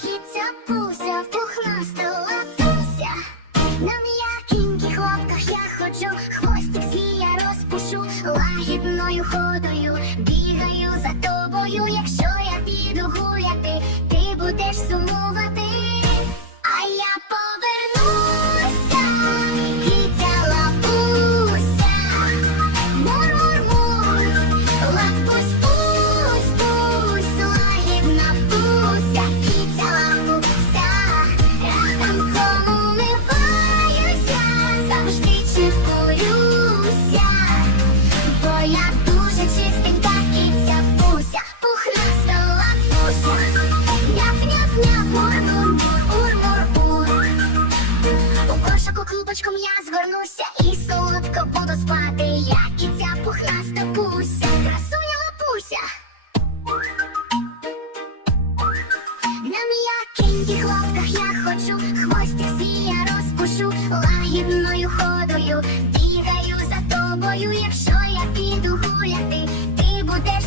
як пуся, в пухнасту лапуся. На м'якіньких лапках я ходжу, хвостик свій я розпушу, лагідною ходою, бігаю за тобою, якщо я піду гуляти, ти будеш сумувати. Мур-мур-мур, ур-мур-ур. У кошику я згорнуся і солодко буду спати, як і ця пухнаста пуся, красуня лапуся. На м'якеньких лапках я ходжу, хвостик свій я розпушу, лагідною ходою бігаю за тобою, якщо я піду гуляти, ти будеш